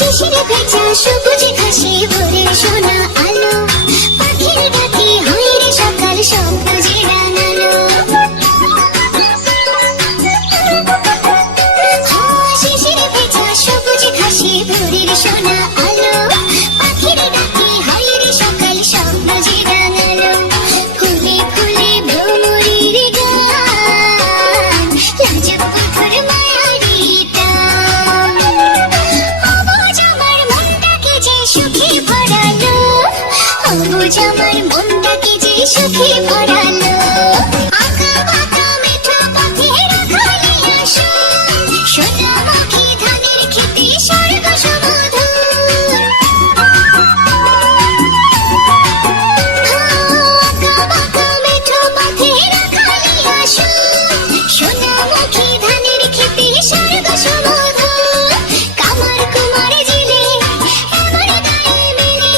শিশিরে ভেজা সবুজ ঘাসে ভোরের সোনা আলো, পাখির ডাকে হয় রে সকাল স্বপ্ন যে রাঙালো। শিশিরে ভেজা সবুজ ঘাসে ভোরের সোনা আলো, পাখির ডাকে হয় রে সকাল স্বপ্ন যে রাঙালো। ফুলে ফুলে ভ্রমরের গান, লাজুক মধুর মায়ারি টান। অবুঝ আমার মনটাকে যে সুখে ভরালো, অবুঝ আমার মনটাকে যে সুখে ভরালো। আঁকা বাঁকা মেঠো পথে রাখালি আসো, সোনামুখী ধানের খেতে স্বর্গ সমধুর। আঁকা বাঁকা মেঠো পথে রাখালি আসো, সোনামুখী ধানের খেতে স্বর্গ সমধুর। কামার কুমার জেলে এবার গায়ে মেলে,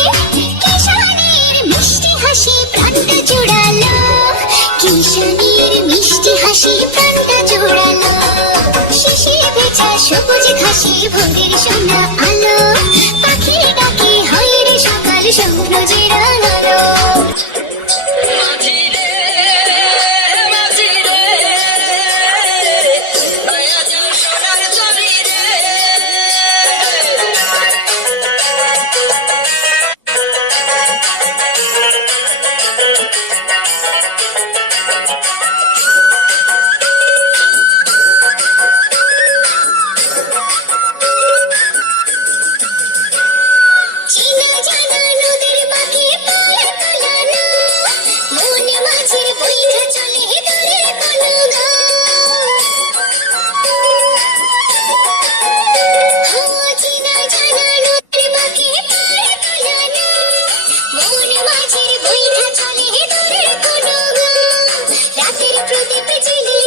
কিশোরীর মিষ্টি হাসি প্রাণটা জুড়ালো, কিশোরীর মিষ্টি হাসি প্রাণটা জুড়ালো। শিশিরে ভেজা সবুজ ঘাসে ভোরের সোনা আলো, পাখির ডাকে হয় রে সকাল স্বপ্ন যে রাঙালো। মাঝিরে মাঝিরে মায়া যাও সোনার তরীরে। চেনা জানা নদীর বাঁকে পায়ে তোলানো, মন মাঝির বইটা চলে দূরের কোনো চেনা জানা নদীর বাঁকে পায়ে তোলানো, মন মাঝির বইটা চলে দূরের কোনো রাতের প্রদীপ জেলে